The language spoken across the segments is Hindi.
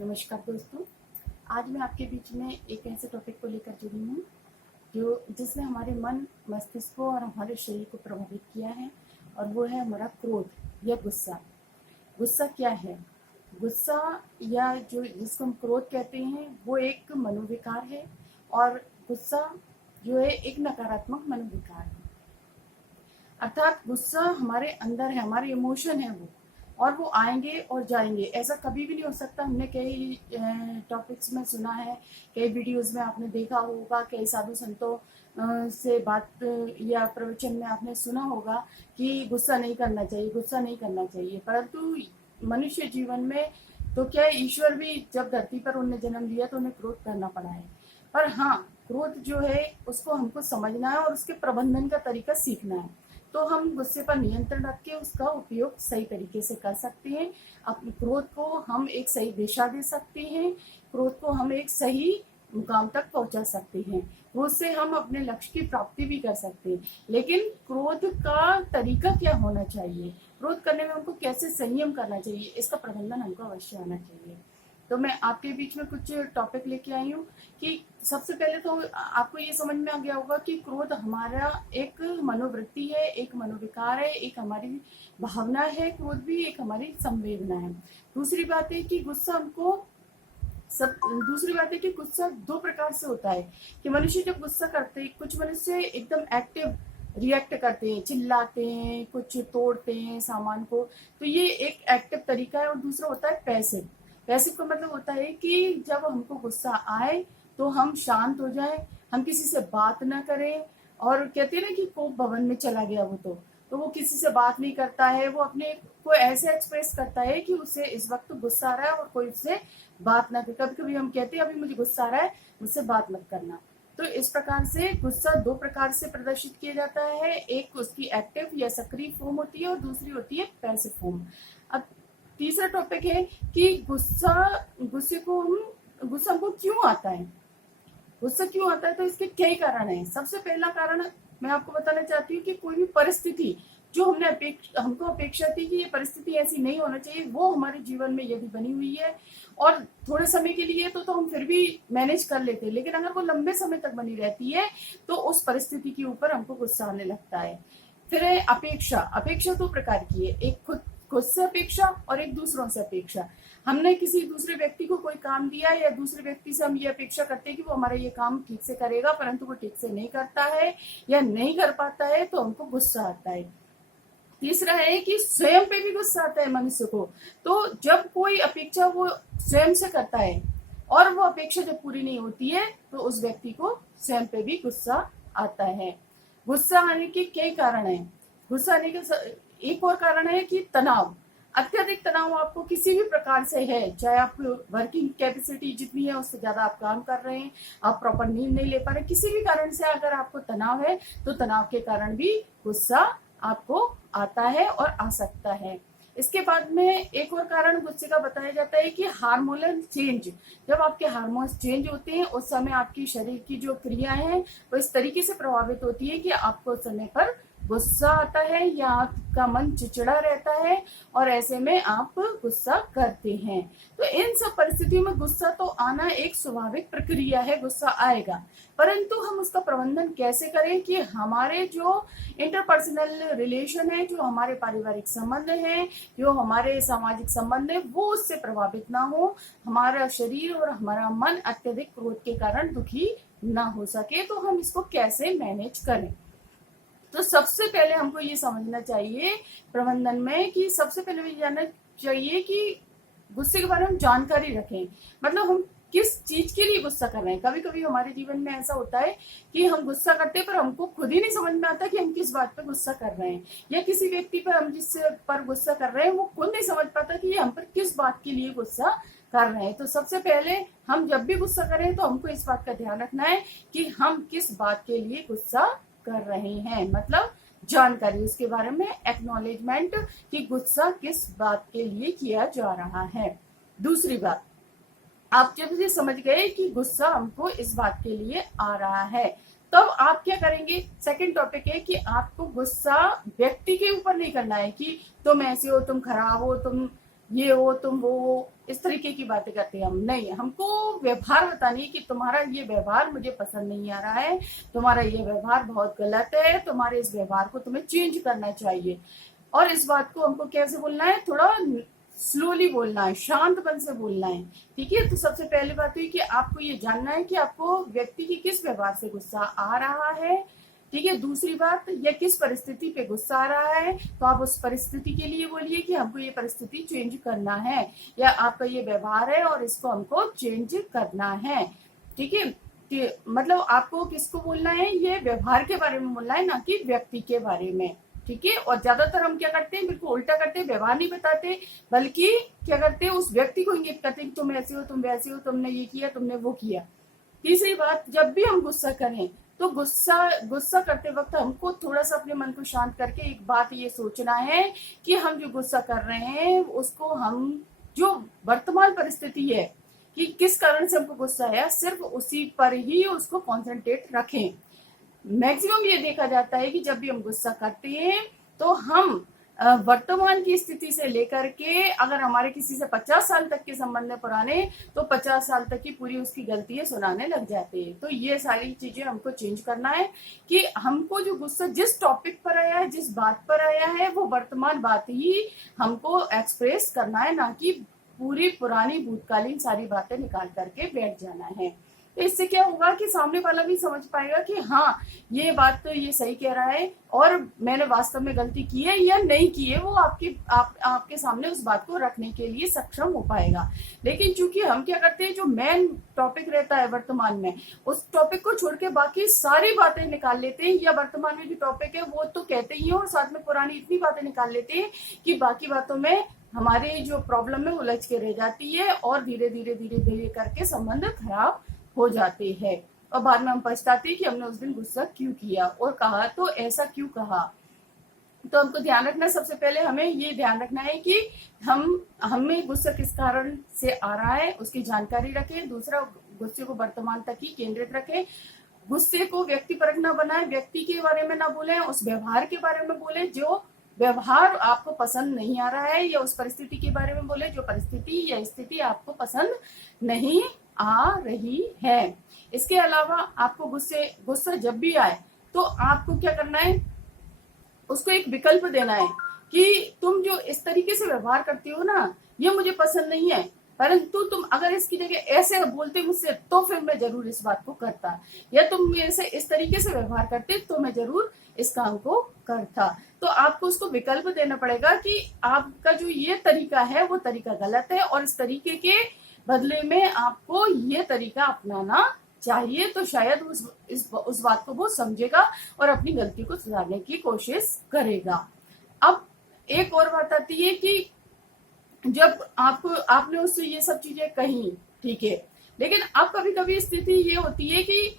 नमस्कार दोस्तों। आज मैं आपके बीच में एक ऐसे टॉपिक को लेकर जुड़ी हूँ जो जिसने हमारे मन, मस्तिष्क को और हमारे शरीर को प्रभावित किया है, और वो है हमारा क्रोध या गुस्सा। गुस्सा क्या है? गुस्सा या जो जिसको हम क्रोध कहते हैं वो एक मनोविकार है, और गुस्सा जो है एक नकारात्मक मनोविकार है। अर्थात गुस्सा हमारे अंदर है, हमारे इमोशन है वो, और वो आएंगे और जाएंगे। ऐसा कभी भी नहीं हो सकता। हमने कई टॉपिक्स में सुना है, कई वीडियोस में आपने देखा होगा, कई साधु संतों से बात या प्रवचन में आपने सुना होगा कि गुस्सा नहीं करना चाहिए, गुस्सा नहीं करना चाहिए। परंतु मनुष्य जीवन में तो क्या, ईश्वर भी जब धरती पर उन्हें जन्म दिया तो उन्हें क्रोध करना पड़ा है। पर हाँ, क्रोध जो है उसको हमको समझना है और उसके प्रबंधन का तरीका सीखना है। तो हम गुस्से पर नियंत्रण रख के उसका उपयोग सही तरीके से कर सकते हैं। अपने क्रोध को हम एक सही दिशा दे सकते हैं, क्रोध को हम एक सही मुकाम तक पहुंचा सकते हैं। क्रोध से हम अपने लक्ष्य की प्राप्ति भी कर सकते हैं। लेकिन क्रोध का तरीका क्या होना चाहिए, क्रोध करने में हमको कैसे संयम करना चाहिए, इसका प्रबंधन हमको अवश्य आना चाहिए। तो मैं आपके बीच में कुछ टॉपिक लेके आई हूँ कि सबसे पहले तो आपको ये समझ में आ गया होगा कि क्रोध हमारा एक मनोवृत्ति है, एक मनोविकार है, एक हमारी भावना है। क्रोध भी एक हमारी संवेदना है। दूसरी बात है कि दूसरी बात है कि गुस्सा दो प्रकार से होता है। कि मनुष्य जब गुस्सा करते हैं, कुछ मनुष्य एकदम एक्टिव रिएक्ट करते हैं, चिल्लाते हैं, कुछ तोड़ते हैं सामान को, तो ये एक एक्टिव तरीका है। और दूसरा होता है पैसिव। पैसिव का मतलब होता है कि जब हमको गुस्सा आए तो हम शांत हो जाएं, हम किसी से बात ना करें। और कहते हैं ना कि कोप भवन में चला गया वो, तो वो किसी से बात नहीं करता है, वो अपने को ऐसे एक्सप्रेस करता है कि उसे इस वक्त गुस्सा आ रहा है और कोई उससे बात ना करे। कभी कभी हम कहते हैं अभी मुझे गुस्सा आ रहा है, मुझसे बात मत करना। तो इस प्रकार से गुस्सा दो प्रकार से प्रदर्शित किया जाता है। एक उसकी एक्टिव या सक्रिय फॉर्म होती है, और दूसरी होती है पैसिव फॉर्म। अब तीसरा टॉपिक है कि गुस्सा हमको क्यों आता है, गुस्सा क्यों आता है। तो इसके कई कारण हैं। सबसे पहला कारण मैं आपको बताना चाहती हूँ कि कोई भी परिस्थिति जो हमको अपेक्षा थी कि ये परिस्थिति ऐसी नहीं होना चाहिए, वो हमारे जीवन में यदि बनी हुई है और थोड़े समय के लिए तो हम फिर भी मैनेज कर लेते हैं, लेकिन अगर वो लंबे समय तक बनी रहती है तो उस परिस्थिति के ऊपर हमको गुस्सा आने लगता है। फिर है अपेक्षा। अपेक्षा दो प्रकार की है, एक खुद से अपेक्षा और एक दूसरों से अपेक्षा। हमने किसी दूसरे व्यक्ति को कोई काम दिया या दूसरे व्यक्ति से हम ये अपेक्षा करते हैं कि वो हमारा ये काम ठीक से करेगा, परंतु वो ठीक से नहीं करता है या नहीं कर पाता है, तो हमको गुस्सा आता है। तीसरा है कि स्वयं पे भी गुस्सा आता है मनुष्य को। तो जब कोई अपेक्षा वो स्वयं से करता है और वो अपेक्षा जब पूरी नहीं होती है तो उस व्यक्ति को स्वयं पे भी गुस्सा आता है। गुस्सा आने के कई कारण हैं। गुस्सा आने के एक और कारण है कि तनाव। अत्यधिक तनाव आपको किसी भी प्रकार से है, चाहे आप वर्किंग कैपेसिटी जितनी है उससे ज्यादा आप काम कर रहे हैं, आप प्रॉपर नींद नहीं ले पा रहे, किसी भी कारण से अगर आपको तनाव है तो तनाव के कारण भी गुस्सा आपको आता है और आ सकता है। इसके बाद में एक और कारण गुस्से का बताया जाता है कि हार्मोनल चेंज। जब आपके हार्मोन्स चेंज होते हैं उस समय आपकी शरीर की जो क्रियाएं हैं वो इस तरीके से प्रभावित होती है कि आपको समय पर गुस्सा आता है या आपका मन चिड़चिड़ा रहता है, और ऐसे में आप गुस्सा करते हैं। तो इन सब परिस्थितियों में गुस्सा तो आना एक स्वाभाविक प्रक्रिया है, गुस्सा आएगा। परंतु हम उसका प्रबंधन कैसे करें कि हमारे जो इंटरपर्सनल रिलेशन है, जो हमारे पारिवारिक संबंध है, जो हमारे सामाजिक संबंध है, वो उससे प्रभावित ना हो, हमारा शरीर और हमारा मन अत्यधिक क्रोध के कारण दुखी ना हो सके। तो हम इसको कैसे मैनेज करें। तो सबसे पहले हमको ये समझना चाहिए प्रबंधन में कि सबसे पहले ये जानना चाहिए कि गुस्से के बारे में जानकारी रखें। मतलब हम किस चीज के लिए गुस्सा कर रहे हैं। कभी कभी हमारे जीवन में ऐसा होता है कि हम गुस्सा करते हैं पर हमको खुद ही नहीं समझ में आता कि हम किस बात पर गुस्सा कर रहे हैं, या किसी व्यक्ति पर हम जिस पर गुस्सा कर रहे हैं वो खुद नहीं समझ पाता कि हम पर किस बात के लिए गुस्सा कर रहे हैं। तो सबसे पहले हम जब भी गुस्सा करें तो हमको इस बात का ध्यान रखना है कि हम किस बात के लिए गुस्सा कर रहे हैं। मतलब जानकारी उसके बारे में, एक्नॉलेजमेंट कि गुस्सा किस बात के लिए किया जा रहा है। दूसरी बात, आप जब ये समझ गए कि गुस्सा हमको इस बात के लिए आ रहा है, तब आप क्या करेंगे। सेकंड टॉपिक है कि आपको गुस्सा व्यक्ति के ऊपर नहीं करना है कि तुम ऐसे हो, तुम खराब हो, तुम ये हो, तुम वो हो। इस तरीके की बातें करते हैं हम। नहीं, हमको व्यवहार बतानी है कि तुम्हारा ये व्यवहार मुझे पसंद नहीं आ रहा है, तुम्हारा ये व्यवहार बहुत गलत है, तुम्हारे इस व्यवहार को तुम्हें चेंज करना चाहिए। और इस बात को हमको कैसे बोलना है, थोड़ा स्लोली बोलना है, शांत मन से बोलना है। ठीक है, तो सबसे पहली बात हुई कि आपको ये जानना है कि आपको व्यक्ति की किस व्यवहार से गुस्सा आ रहा है। ठीक है, दूसरी बात, या किस परिस्थिति पे गुस्सा आ रहा है, तो आप उस परिस्थिति के लिए बोलिए कि हमको ये परिस्थिति चेंज करना है, या आपका ये व्यवहार है और इसको हमको चेंज करना है। ठीक है, मतलब आपको किसको बोलना है, ये व्यवहार के बारे में बोलना है, ना कि व्यक्ति के बारे में। ठीक है, और ज्यादातर हम क्या करते हैं, बिल्कुल उल्टा करते हैं, व्यवहार नहीं बताते, बल्कि क्या करते हैं, उस व्यक्ति को इंगित करते हैं कि तुम ऐसे हो, तुम वैसे हो, तुमने ये किया, तुमने वो किया। तीसरी बात, जब भी हम गुस्सा करें तो गुस्सा करते वक्त हमको थोड़ा सा अपने मन को शांत करके एक बात ये सोचना है कि हम जो गुस्सा कर रहे हैं उसको हम, जो वर्तमान परिस्थिति है कि किस कारण से हमको गुस्सा आया, सिर्फ उसी पर ही उसको कॉन्सेंट्रेट रखें। मैक्सिमम ये देखा जाता है कि जब भी हम गुस्सा करते हैं तो हम वर्तमान की स्थिति से लेकर के, अगर हमारे किसी से 50 साल तक के संबंध है पुराने, तो 50 साल तक की पूरी उसकी गलतियां सुनाने लग जाते हैं। तो ये सारी चीजें हमको चेंज करना है कि हमको जो गुस्सा जिस टॉपिक पर आया है, जिस बात पर आया है, वो वर्तमान बात ही हमको एक्सप्रेस करना है, ना कि पूरी पुरानी भूतकालीन सारी बातें निकाल करके बैठ जाना है। तो इससे क्या होगा कि सामने वाला भी समझ पाएगा कि हाँ, ये बात तो ये सही कह रहा है और मैंने वास्तव में गलती की है या नहीं की है, वो आपके सामने उस बात को रखने के लिए सक्षम हो पाएगा। लेकिन चूंकि हम क्या करते हैं, जो मेन टॉपिक रहता है वर्तमान में, उस टॉपिक को छोड़ के बाकी सारी बातें निकाल लेते हैं, या वर्तमान में जो टॉपिक है वो तो कहते ही हैं और साथ में पुरानी इतनी बातें निकाल लेते हैं कि बाकी बातों में हमारे जो प्रॉब्लम है उलझ के रह जाती है, और धीरे धीरे धीरे धीरे करके संबंध खराब हो जाते हैं, और बाद में हम पछताते हैं कि हमने उस दिन गुस्सा क्यों किया और कहा तो ऐसा क्यों कहा। तो हमको ध्यान रखना, सबसे पहले हमें ये ध्यान रखना है कि हमें गुस्सा किस कारण से आ रहा है उसकी जानकारी रखें। दूसरा, गुस्से को वर्तमान तक ही केंद्रित रखें। गुस्से को व्यक्ति परक ना बनाए, व्यक्ति के बारे में ना बोले, उस व्यवहार के बारे में बोले जो व्यवहार आपको पसंद नहीं आ रहा है, या उस परिस्थिति के बारे में बोले जो परिस्थिति या स्थिति आपको पसंद नहीं आ रही है। इसके अलावा आपको गुस्सा जब भी आए तो आपको क्या करना है, उसको एक विकल्प देना है कि तुम जो इस तरीके से व्यवहार करती हो ना, ये मुझे पसंद नहीं है, परंतु तुम अगर इसकी जगह ऐसे बोलते मुझसे तो फिर मैं जरूर इस बात को करता, या तुम मेरे से इस तरीके से व्यवहार करते तो मैं जरूर इस काम को करता। तो आपको उसको विकल्प देना पड़ेगा कि आपका जो ये तरीका है वो तरीका गलत है, और इस तरीके के बदले में आपको ये तरीका अपनाना चाहिए। तो शायद उस बात को वो समझेगा और अपनी गलती को सुधारने की कोशिश करेगा। अब एक और बात आती है कि जब आपने उससे ये सब चीजें कही, ठीक है, लेकिन अब कभी कभी स्थिति ये होती है कि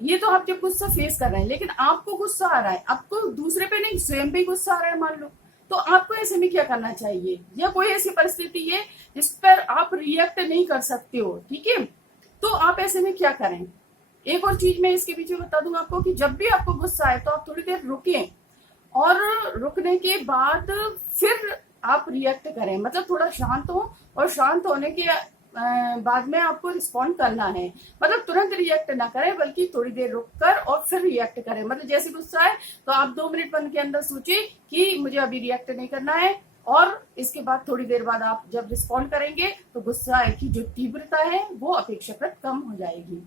ये तो आप जब गुस्सा फेस कर रहे हैं, लेकिन आपको गुस्सा आ रहा है, आपको दूसरे पे नहीं स्वयं पे गुस्सा आ रहा है मान लो, तो आपको ऐसे में क्या करना चाहिए, या कोई ऐसी परिस्थिति है जिस पर आप रिएक्ट नहीं कर सकते हो, ठीक है, तो आप ऐसे में क्या करें। एक और चीज मैं इसके पीछे बता दूं आपको कि जब भी आपको गुस्सा आए तो आप थोड़ी देर रुकें, और रुकने के बाद फिर आप रिएक्ट करें, मतलब थोड़ा शांत हो, और शांत होने के बाद में आपको रिस्पॉन्ड करना है। मतलब तुरंत रिएक्ट ना करें, बल्कि थोड़ी देर रुककर और फिर रिएक्ट करें। मतलब जैसे गुस्सा है तो आप 2 मिनट मन के अंदर सोचिए कि मुझे अभी रिएक्ट नहीं करना है, और इसके बाद थोड़ी देर बाद आप जब रिस्पॉन्ड करेंगे तो गुस्सा की जो तीव्रता है वो अपेक्षाकृत कम हो जाएगी।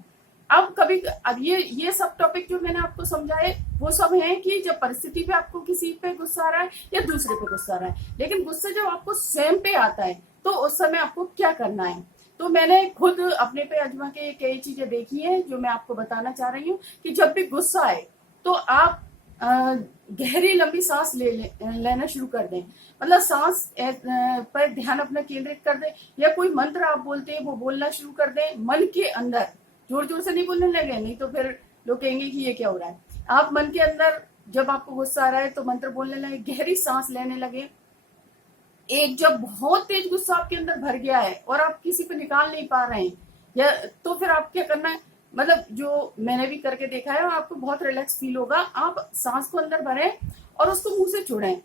अब ये सब टॉपिक जो मैंने आपको समझाए वो सब है कि जब परिस्थिति पे आपको किसी पे गुस्सा आ रहा है या दूसरे पे गुस्सा आ रहा है, लेकिन गुस्सा जब आपको स्वयं पे आता है तो उस समय आपको क्या करना है। तो मैंने खुद अपने पे आजमा के कई चीजें देखी हैं जो मैं आपको बताना चाह रही हूँ कि जब भी गुस्सा आए तो आप गहरी लंबी सांस लेना शुरू कर दें। मतलब सांस पर ध्यान अपना केंद्रित कर दें, या कोई मंत्र आप बोलते हैं वो बोलना शुरू कर दें मन के अंदर। जोर जोर से नहीं बोलने लगे, नहीं तो फिर लोग कहेंगे कि ये क्या हो रहा है। आप मन के अंदर जब आपको गुस्सा आ रहा है तो मंत्र बोलने लगे, गहरी सांस लेने लगे। एक जब बहुत तेज गुस्सा आपके अंदर भर गया है और आप किसी पे निकाल नहीं पा रहे हैं, या तो फिर आप क्या करना है, मतलब जो मैंने भी करके देखा है और आपको बहुत रिलैक्स फील होगा। आप सांस को अंदर भरें और उसको मुंह से छोड़ें,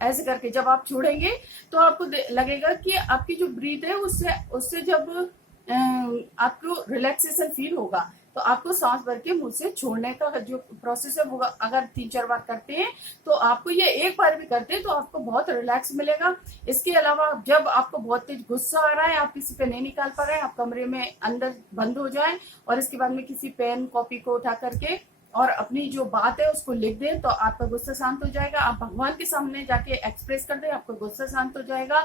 ऐसे करके जब आप छोड़ेंगे तो आपको लगेगा कि आपकी जो ब्रीथ है उससे उससे जब आपको रिलैक्सेशन फील होगा तो आपको सांस भर के मुंह से छोड़ने का जो प्रोसेस है वो अगर 3-4 बार करते हैं तो आपको ये एक बार भी करते हैं तो आपको बहुत रिलैक्स मिलेगा। इसके अलावा जब आपको बहुत तेज गुस्सा आ रहा है, आप किसी पे नहीं निकाल पा रहे हैं, आप कमरे में अंदर बंद हो जाएं और इसके बाद में किसी पेन कॉपी को उठा करके और अपनी जो बात है उसको लिख दें तो आपका गुस्सा शांत हो जाएगा। आप भगवान के सामने जाके एक्सप्रेस कर दें, आपका गुस्सा शांत हो जाएगा।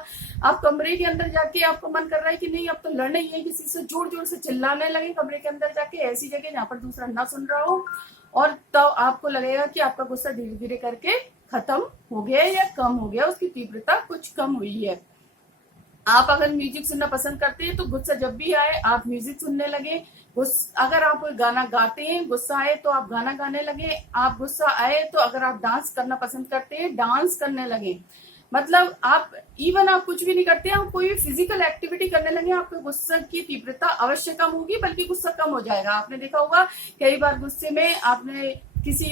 आप कमरे के अंदर जाके आपको मन कर रहा है कि नहीं अब तो लड़ना ही है, किसी से जोर जोर से चिल्लाने लगे कमरे के अंदर जाके, ऐसी जगह जहाँ पर दूसरा ना सुन रहा हो, और तब आपको लगेगा कि आपका गुस्सा धीरे धीरे करके खत्म हो गया या कम हो गया, उसकी तीव्रता कुछ कम हुई है। आप अगर म्यूजिक सुनना पसंद करते हैं तो गुस्सा जब भी आए आप म्यूजिक सुनने लगे। अगर आप कोई गाना गाते हैं, गुस्सा आए तो आप गाना गाने लगे। आप गुस्सा आए तो अगर आप डांस करना पसंद करते हैं, डांस करने लगे। मतलब आप इवन आप कुछ भी नहीं करते, आप कोई भी फिजिकल एक्टिविटी करने लगे, आपके गुस्से की तीव्रता अवश्य कम होगी, बल्कि गुस्सा कम हो जाएगा। आपने देखा होगा कई बार गुस्से में आपने किसी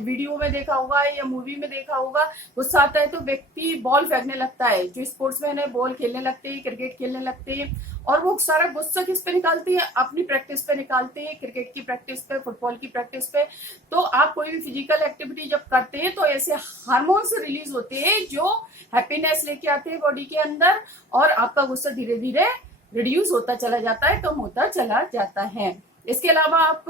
वीडियो में देखा होगा या मूवी में देखा होगा, गुस्सा आता है तो व्यक्ति बॉल फेंकने लगता है। जो स्पोर्ट्समैन है बॉल खेलने लगते हैं, क्रिकेट खेलने लगते हैं, और वो सारा गुस्सा किस पे निकालते हैं? अपनी प्रैक्टिस पे निकालते हैं, क्रिकेट की प्रैक्टिस पे, फुटबॉल की प्रैक्टिस पे। तो आप कोई भी फिजिकल एक्टिविटी जब करते हैं तो ऐसे हार्मोन्स रिलीज होते हैं जो हैप्पीनेस लेके आते हैं बॉडी के अंदर, और आपका गुस्सा धीरे धीरे रिड्यूस होता चला जाता है, कम होता चला जाता है। इसके अलावा आप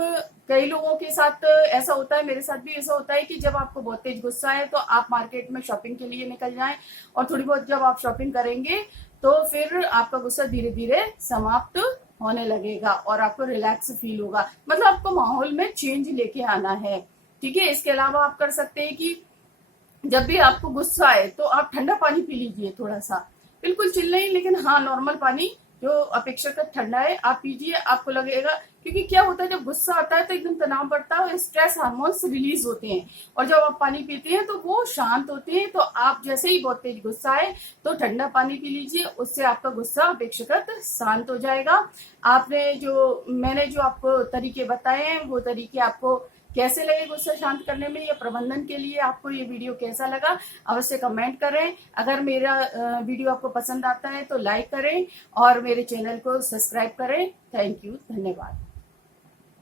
कई लोगों के साथ ऐसा होता है, मेरे साथ भी ऐसा होता है कि जब आपको बहुत तेज गुस्सा है तो आप मार्केट में शॉपिंग के लिए निकल जाएं, और थोड़ी बहुत जब आप शॉपिंग करेंगे तो फिर आपका गुस्सा धीरे धीरे समाप्त होने लगेगा और आपको रिलैक्स फील होगा। मतलब आपको माहौल में चेंज लेके आना है, ठीक है। इसके अलावा आप कर सकते हैं कि जब भी आपको गुस्सा आए तो आप ठंडा पानी पी लीजिए, थोड़ा सा, बिल्कुल चिल नहीं, लेकिन हाँ नॉर्मल पानी जो अपेक्षाकृत ठंडा है आप पीजिए। आपको लगेगा, क्योंकि क्या होता है जब गुस्सा आता है तो एकदम तनाव बढ़ता है और स्ट्रेस हार्मोन्स रिलीज होते हैं, और जब आप पानी पीते हैं तो वो शांत होते हैं। तो आप जैसे ही बहुत तेज गुस्सा आए तो ठंडा पानी पी लीजिए, उससे आपका गुस्सा अपेक्षाकृत शांत हो जाएगा। मैंने जो आपको तरीके बताए हैं वो तरीके आपको कैसे लगे गुस्सा शांत करने में या प्रबंधन के लिए, आपको ये वीडियो कैसा लगा अवश्य कमेंट करें। अगर मेरा वीडियो आपको पसंद आता है तो लाइक करें और मेरे चैनल को सब्सक्राइब करें। थैंक यू, धन्यवाद।